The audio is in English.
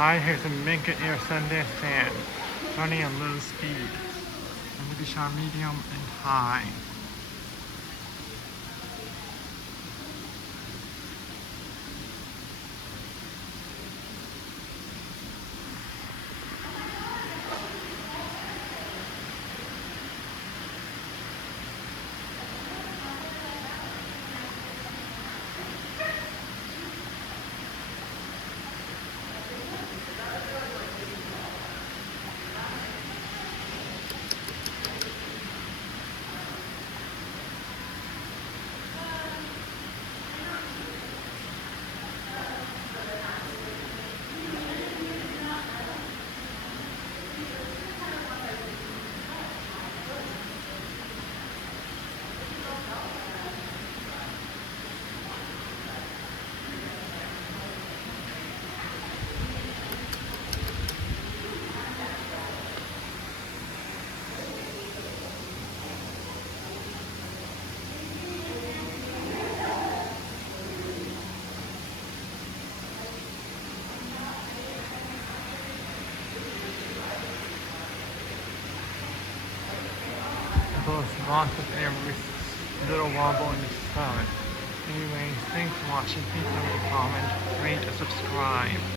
Hi, here's a Mega Air Sunday fan running on low speed. I'm going to be shot medium and high. Both lots of air with little wobble in the sun. Anyways, thanks for watching. Please leave a comment, rate, and subscribe.